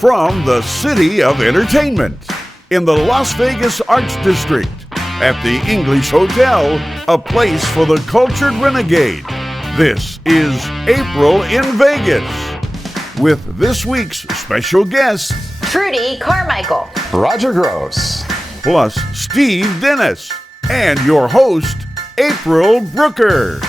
from the City of Entertainment in the Las Vegas Arts District at the English Hotel, a place for the cultured renegade. This is April in Vegas with this week's special guests, Trudy Carmichael, Roger Gross, plus Steve Dennis, and your host, April Brucker.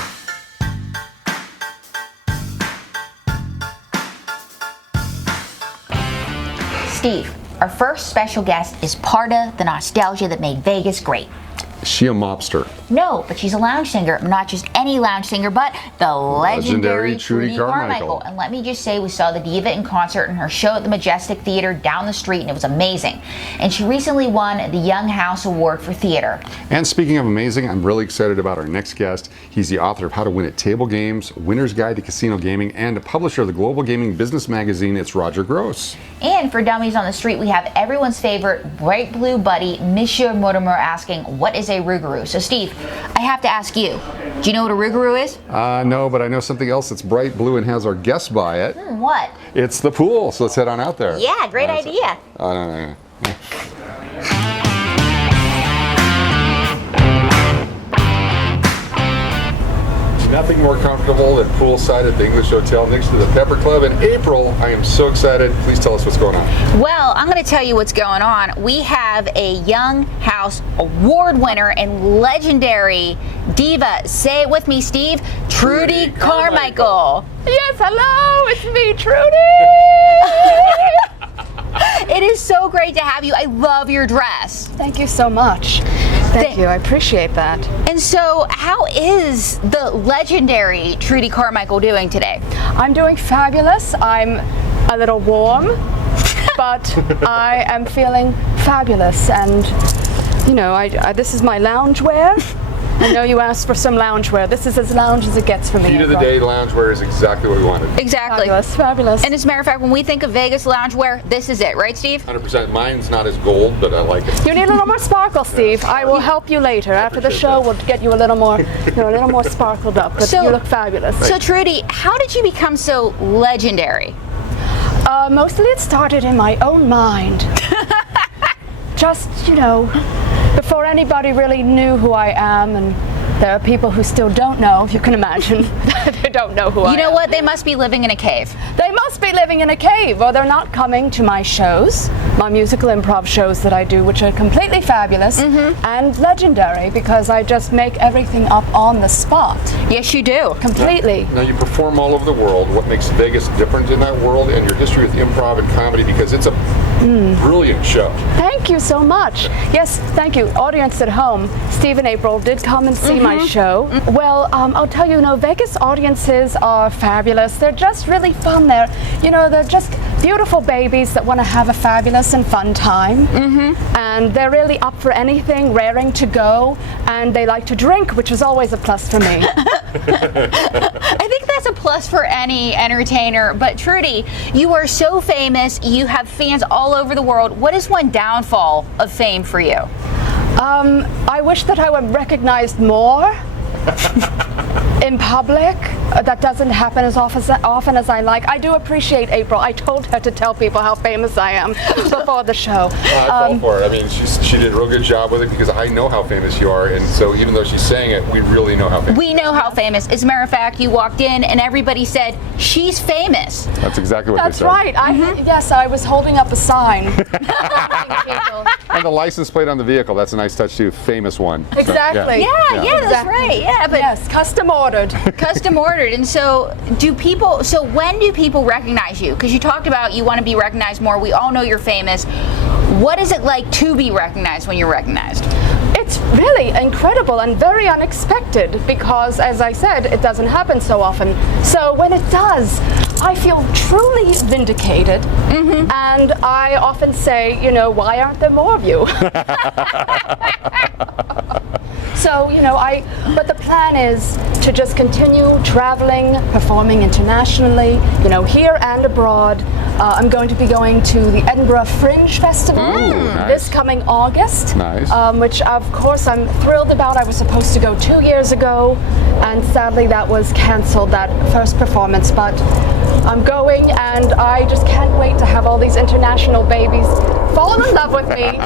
Steve, our first special guest is part of the nostalgia that made Vegas great. is she a mobster? No, but she's a lounge singer. Not just any lounge singer, but the legendary Trudy Carmichael. And let me just say, we saw the diva in concert in her show at the Majestic Theater down the street, and it was amazing. And she recently won the Young House Award for Theater. And speaking of amazing, I'm really excited about our next guest. He's the author of How to Win at Table Games, Winner's Guide to Casino Gaming, and a publisher of the Global Gaming Business Magazine. It's Roger Gross. And for Dummies on the Street, we have everyone's favorite bright blue buddy, Monsieur Mortimer, asking, what is a rougarou? So Steve, I have to ask you, do you know what a rougarou is? No, but I know something else that's bright blue and has our guest by it. What? It's the pool, so let's head on out there. Yeah, great idea. No. Nothing more comfortable than poolside at the English Hotel next to the Pepper Club. In April, I am so excited. Please tell us what's going on. Well, I'm going to tell you what's going on. We have a Young House Award winner and legendary diva. Say it with me, Steve. Trudy Carmichael. Yes, hello, it's me, Trudy. It is so great to have you. I love your dress. Thank you so much. Thank you, I appreciate that. And so, how is the legendary Trudy Carmichael doing today? I'm doing fabulous. I'm a little warm, but I am feeling fabulous. And, you know, this is my loungewear. I know you asked for some loungewear. This is as lounge as it gets for me. Heat of the day loungewear is exactly what we wanted. Exactly. Fabulous, fabulous. And as a matter of fact, when we think of Vegas loungewear, this is it, right, Steve? 100%. Mine's not as gold, but I like it. You need a little more sparkle, Steve. I will help you later. After the show, we'll get you a little more, a little more sparkled up. But you look fabulous. So, Trudy, how did you become so legendary? Mostly it started in my own mind. Just, before anybody really knew who I am, and there are people who still don't know, if you can imagine. They don't know who I am. You know what? They must be living in a cave. They must be living in a cave, or they're not coming to my shows, my musical improv shows that I do, which are completely fabulous and legendary, because I just make everything up on the spot. Yes, you do. Completely. Now you perform all over the world. What makes Vegas different in that world, and your history with improv and comedy, because it's a brilliant show. Thank you so much. Yes, thank you. Audience at home, Steve and April did come and see my show. Well, I'll tell you, Vegas audiences are fabulous. They're just really fun. They're just beautiful babies that want to have a fabulous and fun time. And they're really up for anything, raring to go, and they like to drink, which is always a plus for me. I think that's a plus for any entertainer. But Trudy, you are so famous. You have fans all over the world. What is one downfall of fame for you? I wish that I were recognized more in public. That doesn't happen as often as I like. I do appreciate April. I told her to tell people how famous I am before the show. I fell for it. I mean, she did a real good job with it, because I know how famous you are, and so even though she's saying it, we really know how famous. We know how famous. As a matter of fact, you walked in and everybody said, she's famous. That's exactly what That's they said. right. Yes, I was holding up a sign. And the license plate on the vehicle, that's a nice touch too. Famous one. Exactly. Yeah, that's Exactly. right. Yeah, but Yes, custom ordered. custom ordered. And so when do people recognize you? Because you talked about you want to be recognized more. We all know you're famous. What is it like to be recognized when you're recognized? It's really incredible and very unexpected, because, as I said, it doesn't happen so often. So when it does, I feel truly vindicated. And I often say, why aren't there more of you? So, but the plan is to just continue traveling, performing internationally, here and abroad. I'm going to be going to the Edinburgh Fringe Festival this coming August. Nice. Which, of course, I'm thrilled about. I was supposed to go 2 years ago, and sadly that was canceled, that first performance. But I'm going, and I just can't wait to have all these international babies fall in love with me,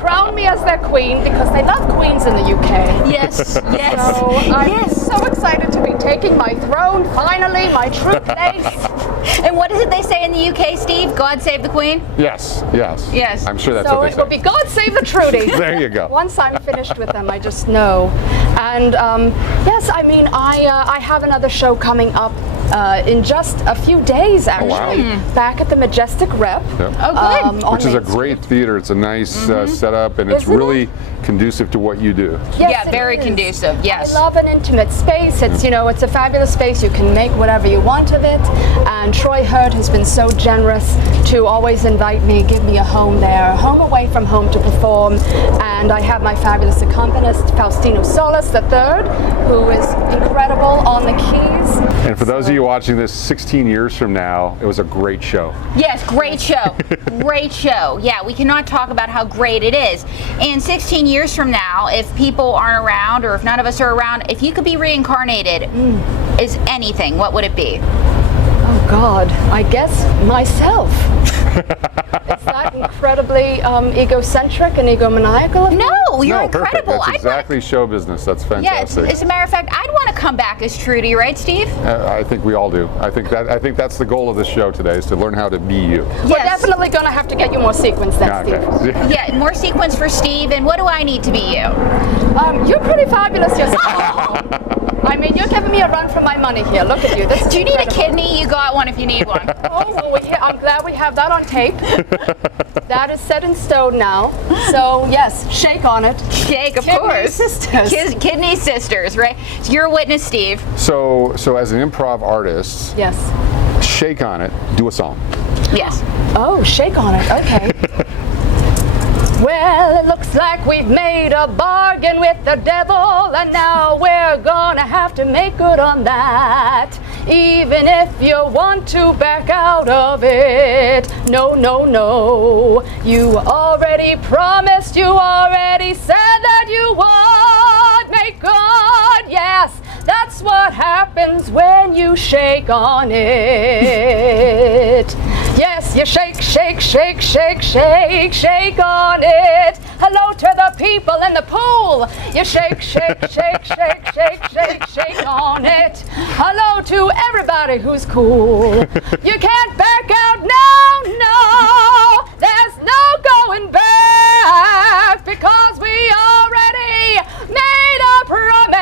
crown me as their queen, because they love queens in the UK. Yes, yes. So I'm yes. so excited to be taking my throne, finally, my true place. And what is it they say in the UK, Steve? God save the Queen? Yes, yes. Yes. I'm sure that's So what they it say. will be God save the Trudy. There you go. Once I'm finished with them, I just know. And yes, I mean, I have another show coming up in just a few days, actually, back at the Majestic Rep. Yep. Oh, good. Which is a great theater. It's a nice setup, and it's Isn't really conducive to what you do. Yes, Yeah, it very is. conducive, yes. I love an intimate space. It's, you know, it's a fabulous space. You can make whatever you want of it. And Troy Hurd has been so generous to always invite me, give me a home there, a home away from home to perform. And I have my fabulous accompanist, Faustino Solis III, who is incredible on the keys. And for those of you watching this 16 years from now, it was a great show. Yes, great show. Great show. Yeah, we cannot talk about how great it is. And 16 years from now, if people aren't around, or if none of us are around, if you could be reincarnated as anything, what would it be? Oh God, I guess myself. Is that incredibly egocentric and egomaniacal? No, you're No, perfect. incredible. That's exactly show business. That's Yeah, fantastic. as a matter of fact, I'd want to come back as Trudy, right, Steve? I think we all do. I think that's the goal of this show today, is to learn how to be you. We're definitely going to have to get you more sequence then, Steve. Okay. Yeah, more sequence for Steve. And what do I need to be you? You're pretty fabulous yourself. I mean, you're giving me a run for my money here. Look at you. This is Do you need a incredible. kidney? You got one if you need one. Oh, well, I'm glad we have that on tape. That is set in stone now. So, yes, shake on it. Shake, of Kidney course. sisters. Kidney sisters, right? So you're a witness, Steve. So as an improv artist, Yes. shake on it, do a song. Yes. Oh, shake on it. Okay. Well, it looks like we've made a bargain with the devil, and now we're gonna have to make good on that. Even if you want to back out of it. No, no, no. You already promised, you already said that you would make good. Yes, that's what happens when you shake on it. Yes, you shake, shake, shake, shake, shake, shake on it. Hello to the people in the pool. You shake, shake, shake, shake, shake, shake, shake on it. Hello to everybody who's cool. You can't back out now, no. There's no going back, because we already made a promise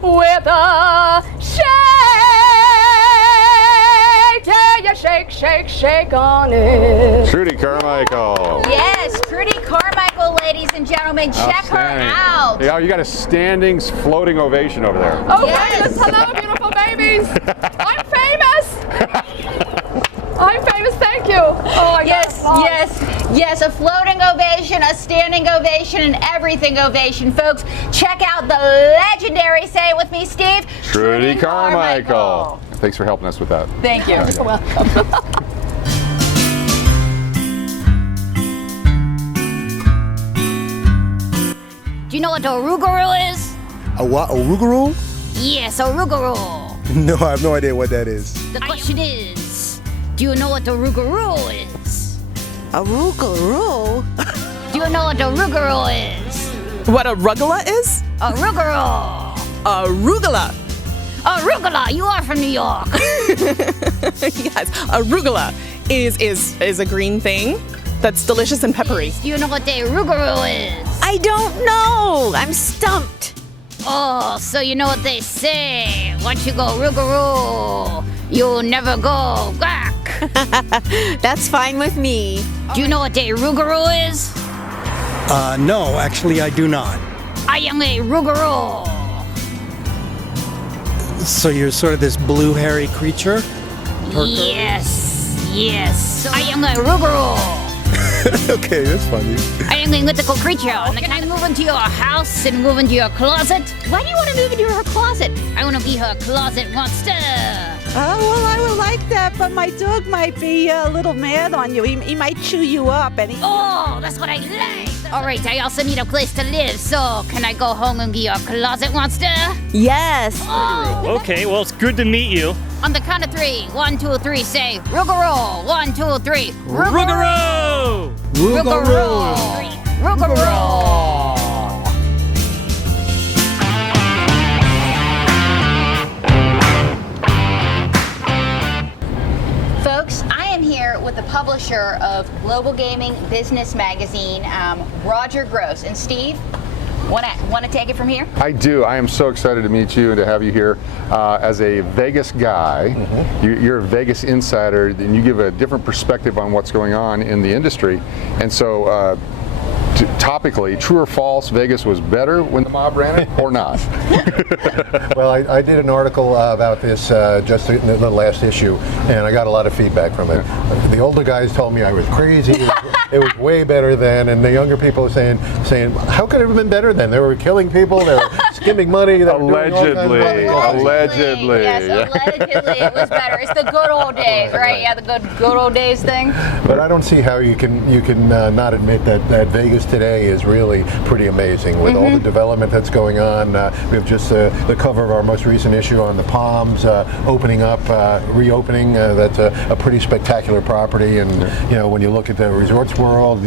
with a shake. Yeah, you shake, shake, shake on it. Trudy Carmichael. Yes, Trudy Carmichael, ladies and gentlemen. Check her Outstanding. out. Yeah, you got a standing floating ovation over there. Oh, Yes. yes. Hello, beautiful babies. I'm famous. I'm famous. Thank you. Oh, I Yes, got applause. yes, yes, a floating ovation, a standing ovation, and everything ovation, folks. Check out the legendary, say it with me, Steve, Trudy Carmichael. Thanks for helping us with that. Thank you. You're welcome. Do you know what Arugula is? A what? Arugula? Yes, Arugula. No, I have no idea what that is. The question is, do you know what Arugula is? Arugula? Do you know what Arugula is? What arugula is? Arugula. Arugula. Arugula, you are from New York. Yes, arugula is a green thing that's delicious and peppery. Do you know what the arugula is? I don't know. I'm stumped. Oh, so you know what they say. Once you go arugula, you'll never go back. That's fine with me. Do you know what the arugula is? No, actually, I do not. I am a arugula. So you're sort of this blue hairy creature? Yes, yes. I am a arugula. Okay, that's funny. I am a mythical creature. Can I move into your house and move into your closet? Why do you want to move into her closet? I want to be her closet monster. Oh, well, I would like that, but my dog might be a little mad on you. He might chew you up, and he... Oh, that's what I like. All right, I also need a place to live, so can I go home and be your closet monster? Yes. Oh, Okay, well, it's good to meet you. On the count of 3. 1, 2, 3. Say Rugaroo. 1, 2, 3. Rugaroo! Rugaroo. Rugaroo. Folks, I am here with the publisher of Global Gaming Business Magazine, Roger Gross. And Steve, want to take it from here? I do. I am so excited to meet you and to have you here. As a Vegas guy, you're a Vegas insider, and you give a different perspective on what's going on in the industry. And so, topically, true or false, Vegas was better when the mob ran it, or not? Well, I did an article about this just in the last issue, and I got a lot of feedback from it. The older guys told me I was crazy. It was way better then, and the younger people were saying, how could it have been better then? They were killing people, they were skimming money. They Allegedly. Allegedly. Yes, allegedly it was better. It's the good old days, right? Yeah, the good old days thing. But I don't see how you can not admit that Vegas today is really pretty amazing with all the development that's going on. We have just the cover of our most recent issue on the Palms opening up, reopening. That's a pretty spectacular property, and when you look at the Resorts World,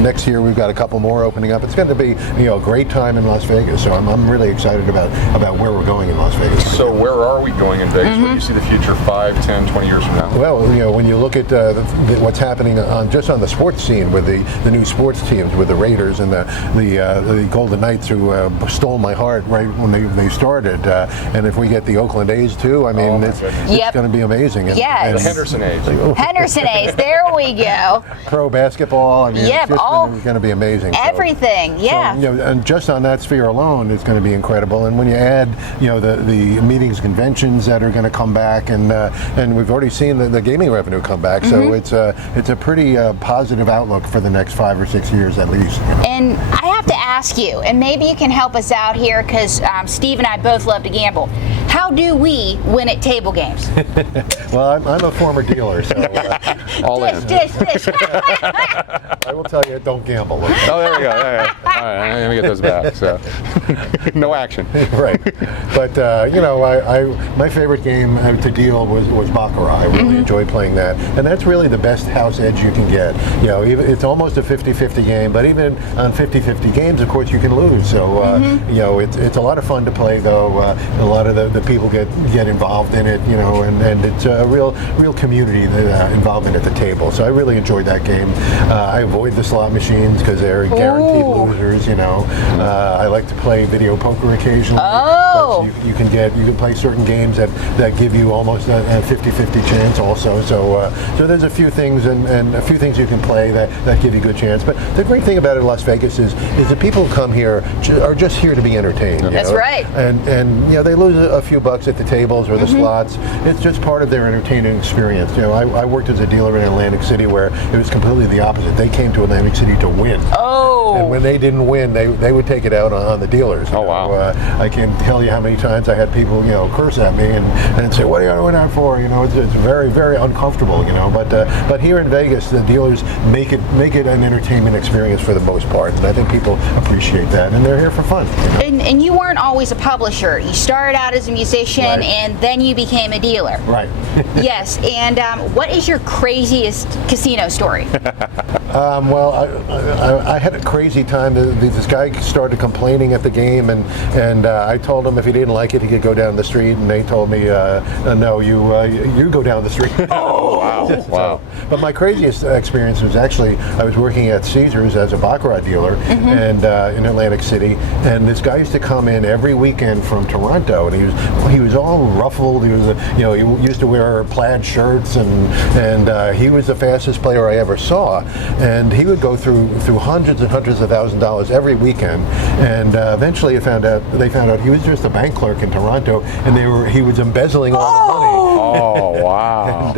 next year we've got a couple more opening up. It's going to be a great time in Las Vegas. So I'm really excited about where we're going in Las Vegas. So where are we going in Vegas? What do you see the future 5, 10, 20 years from now? Well, when you look at what's happening on the sports scene with the new sports teams, with the Raiders and the Golden Knights, who stole my heart right when they started, and if we get the Oakland A's too, I mean, it's going to be amazing. And the Henderson A's. Henderson A's. There we go. Pro basketball. I mean, it's going to be amazing. Everything. So, and just on that sphere alone, it's going to be incredible. And when you add, the meetings, conventions that are going to come back, and we've already seen the gaming revenue come back, so it's a pretty positive outlook for the next 5 or 6 years at least. And I have to ask you, and maybe you can help us out here, because Steve and I both love to gamble. How do we win at table games? Well, I'm a former dealer, so all in. Dish. I will tell you, don't gamble. Oh, there we go. Yeah. All right, let me get those back. So, no action. Right. But my favorite game to deal was Baccarat. I really enjoy playing that, and that's really the best house edge you can get. It's almost a 50-50 game, but even on 50-50 games, of course, you can lose. So it's a lot of fun to play, though. A lot of the people get involved in it, and it's a real community involvement at the table. So I really enjoyed that game. I avoid the slot machines because they're guaranteed losers. I like to play video poker occasionally. You can play certain games that give you almost a 50-50 chance also. So there's a few things and a few things you can play that give you a good chance. But the great thing about it in Las Vegas is the people who come here are just here to be entertained. That's right. And they lose a few bucks at the tables or the slots. It's just part of their entertaining experience. I worked as a dealer in Atlantic City where it was completely the opposite. They came to Atlantic City to win. And when they didn't win, they would take it out on the dealers. Wow. I can't tell you how many times I had people curse at me and say, what are you going out for? It's very, very uncomfortable. But here in Vegas, the dealers make it an entertainment experience for the most part, and I think people appreciate that, and they're here for fun. And you weren't always a publisher. You started out as a musician, and then you became a dealer. Right. Yes. And what is your craziest casino story? Well, I had a crazy time. This guy started complaining at the game, and I told him if he didn't like it, he could go down the street. And they told me, no, you go down the street. Oh, wow. Wow. But my craziest experience was actually, I was working at Caesars as a Baccarat dealer and in Atlantic City, and this guy used to come in every weekend from Toronto, and he was all ruffled. He was, he used to wear plaid shirts, and he was the fastest player I ever saw. And he would go through hundreds and hundreds of $1,000s every weekend, and eventually they found out he was just a bank clerk in Toronto, and he was embezzling all the money. Oh, wow.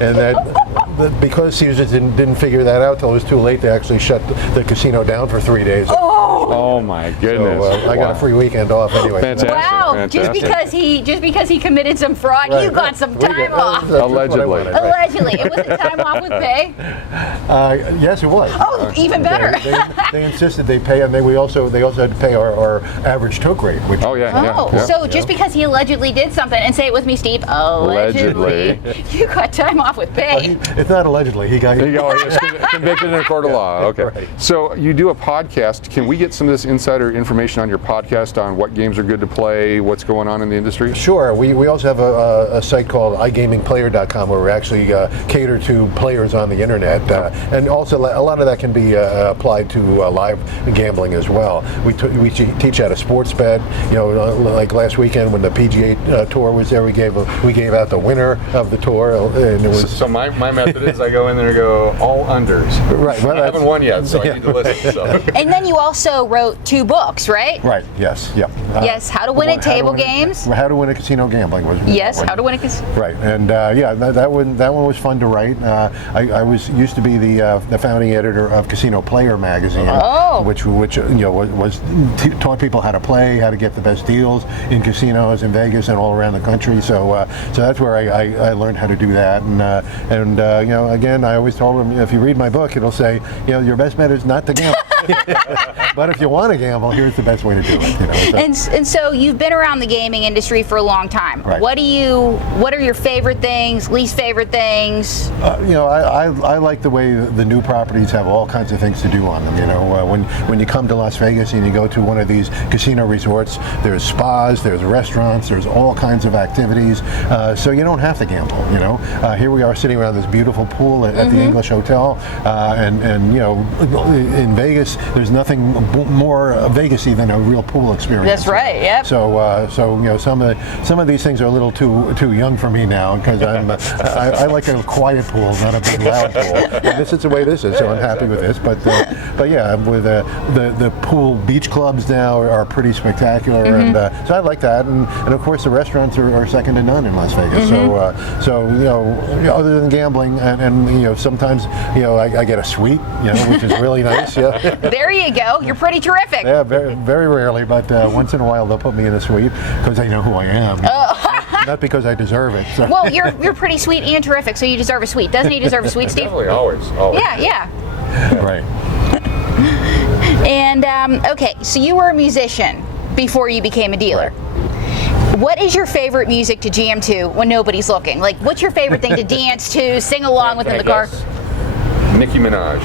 and that because Caesars didn't figure that out till it was too late, they actually shut the casino down for 3 days. Oh my goodness! So, I got a free weekend off anyway. Fantastic. Wow! Fantastic. Just because he committed some fraud, you got some time off. Allegedly. Allegedly, it was a time off with pay. Yes, it was. Oh, even better. They insisted they pay, and they also had to pay our average toke rate. Which So just because he allegedly did something, and say it with me, Steve. Allegedly. You got time off with pay. It's not allegedly. He got convicted in a court of law. Okay. Right. So you do a podcast. Can we get some of this insider information on your podcast on what games are good to play, what's going on in the industry? Sure. We also have a site called iGamingPlayer.com where we actually cater to players on the internet, and also a lot of that can be applied to live gambling as well. We teach how to sports bet. Like last weekend when the PGA Tour was there, we gave out the winner of the tour, and it was. So my method is I go in there and go all unders. Right. Well, I haven't won yet, so I need to listen. So. And then you also wrote 2 books, right? Right. Yes. Yep. Yes. How to win at table games. How to win at casino gambling was. Yes. How to win at casino. Right. And that one was fun to write. I used to be the founding editor of Casino Player magazine, which was taught people how to play, how to get the best deals in casinos in Vegas and all around the country. So that's where I learned how to do that. And again, I always told them, if you read my book, it'll say, your best bet is not to gamble. But if you want to gamble, here's the best way to do it. And so you've been around the gaming industry for a long time. Right. What are your favorite things, least favorite things? I like the way the new properties have all kinds of things to do on them. When you come to Las Vegas and you go to one of these casino resorts, there's spas, there's restaurants, there's all kinds of activities. So you don't have to gamble. Here we are sitting around this beautiful pool at the English Hotel, and in Vegas, there's nothing more Vegas-y than a real pool experience. That's right. Yep. So some of these things are a little too young for me now, because I like a quiet pool, not a big loud pool. And this is the way this is, so I'm happy with this. But yeah, with the pool beach clubs now are pretty spectacular, and so I like that. And of course the restaurants are second to none in Las Vegas. So other than gambling, and sometimes I get a suite, which is really nice. Yeah. There you go. You're pretty terrific. Yeah, very, very rarely, but once in a while they'll put me in a suite because they know who I am. Not because I deserve it. So. Well, you're pretty sweet and terrific, so you deserve a suite. Doesn't he deserve a suite, Steve? Definitely, always. Yeah. Right. And okay, so you were a musician before you became a dealer. Right. What is your favorite music to jam to when nobody's looking? Like, what's your favorite thing to dance to, sing along with in the car? Nicki Minaj.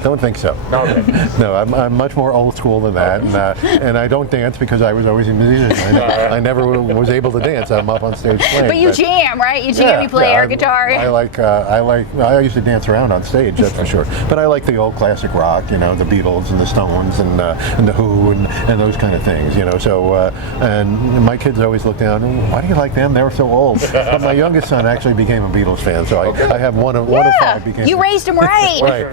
Don't think so. Okay. No, I'm much more old school than that, and I don't dance because I was always a musician. I never was able to dance. I'm up on stage playing. But you jam, right? You jam. You play air guitar. I used to dance around on stage, that's for sure. But I like the old classic rock, the Beatles and the Stones and the Who and those kind of things, So and my kids always look down. Why do you like them? They're so old. But my youngest son actually became a Beatles fan, so I have one of 5 became. You raised him right. Right.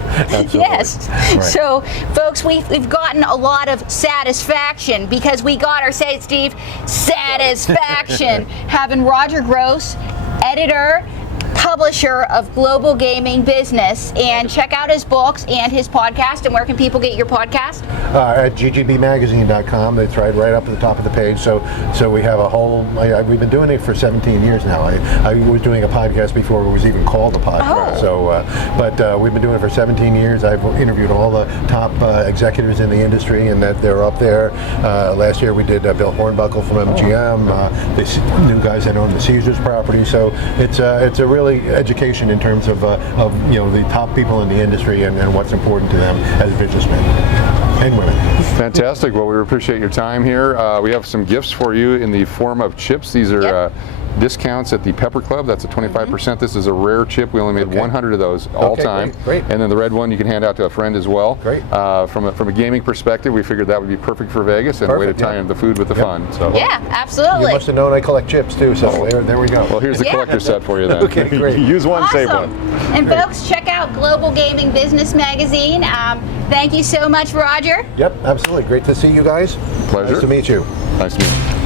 Absolutely. Yes. Right. So, folks, we've gotten a lot of satisfaction because we got our, say it, Steve, satisfaction having Roger Gross, editor, publisher of Global Gaming Business, and check out his books and his podcast. And where can people get your podcast? At ggbmagazine.com. That's right up at the top of the page. So we have a whole. We've been doing it for 17 years now. I was doing a podcast before it was even called a podcast. Oh. So, but we've been doing it for 17 years. I've interviewed all the top executives in the industry, and that they're up there. Last year we did Bill Hornbuckle from MGM. The new guys that own the Caesars property. So it's a really education in terms of the top people in the industry and what's important to them as businessmen and women. Fantastic. Well, we appreciate your time here. We have some gifts for you in the form of chips. These are discounts at the Pepper Club. That's a 25%. This is a rare chip. We only made 100 of those all time. Great. And then the red one you can hand out to a friend as well. Great. From a gaming perspective, we figured that would be perfect for Vegas and a way to tie in the food with the fun. So. Yeah, absolutely. You must have known I collect chips too, so there we go. Well, here's the collector set for you then. Okay, great. Use one, awesome. save one. And folks, check out Global Gaming Business Magazine. Thank you so much, Roger. Yep, absolutely. Great to see you guys. Pleasure. Nice to meet you. Nice to meet you.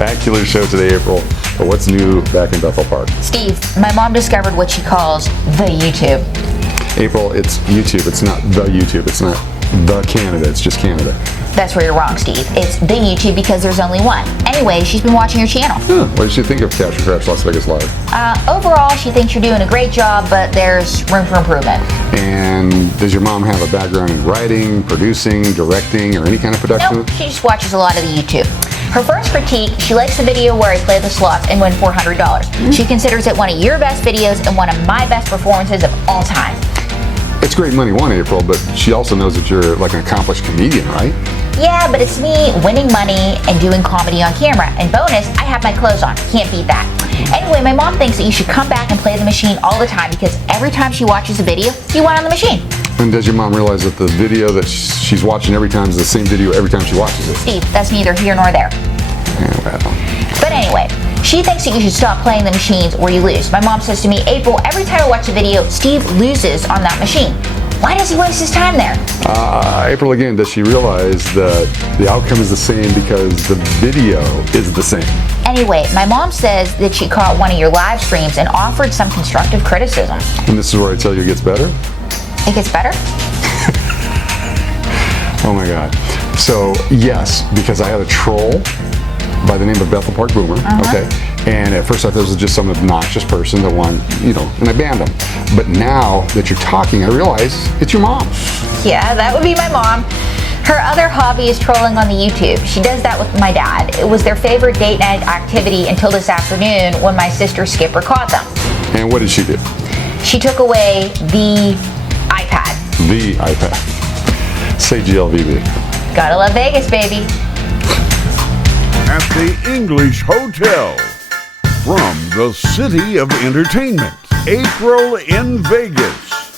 spectacular show today, April. But what's new back in Bethel Park? Steve, my mom discovered what she calls the YouTube. April, it's YouTube. It's not the YouTube. It's not the Canada. It's just Canada. That's where you're wrong, Steve. It's the YouTube because there's only one. Anyway, she's been watching your channel. Huh. What did she think of Capture Crash Las Vegas Live? Overall, she thinks you're doing a great job, but there's room for improvement. And does your mom have a background in writing, producing, directing, or any kind of production? Nope, she just watches a lot of the YouTube. Her first critique, she likes the video where I play the slots and win $400. She considers it one of your best videos and one of my best performances of all time. It's great money, one, April, but she also knows that you're like an accomplished comedian, right? Yeah, but it's me winning money and doing comedy on camera. And bonus, I have my clothes on. Can't beat that. Anyway, my mom thinks that you should come back and play the machine all the time because every time she watches a video, you win on the machine. And does your mom realize that the video that she's watching every time is the same video every time she watches it? Steve, that's neither here nor there. Yeah, well. But anyway, she thinks that you should stop playing the machines or you lose. My mom says to me, April, every time I watch a video, Steve loses on that machine. Why does he waste his time there? April, again, does she realize that the outcome is the same because the video is the same? Anyway, my mom says that she caught one of your live streams and offered some constructive criticism. And this is where I tell you it gets better? It gets better? Oh my God. So, yes, because I had a troll by the name of Bethel Park Boomer, okay? And at first I thought this was just some obnoxious person that won, and I banned him. But now that you're talking, I realize it's your mom. Yeah, that would be my mom. Her other hobby is trolling on the YouTube. She does that with my dad. It was their favorite date night activity until this afternoon when my sister Skipper caught them. And what did she do? She took away the iPad. The iPad. Say GLVB. Gotta love Vegas, baby. At the English Hotel, from the City of Entertainment, April in Vegas.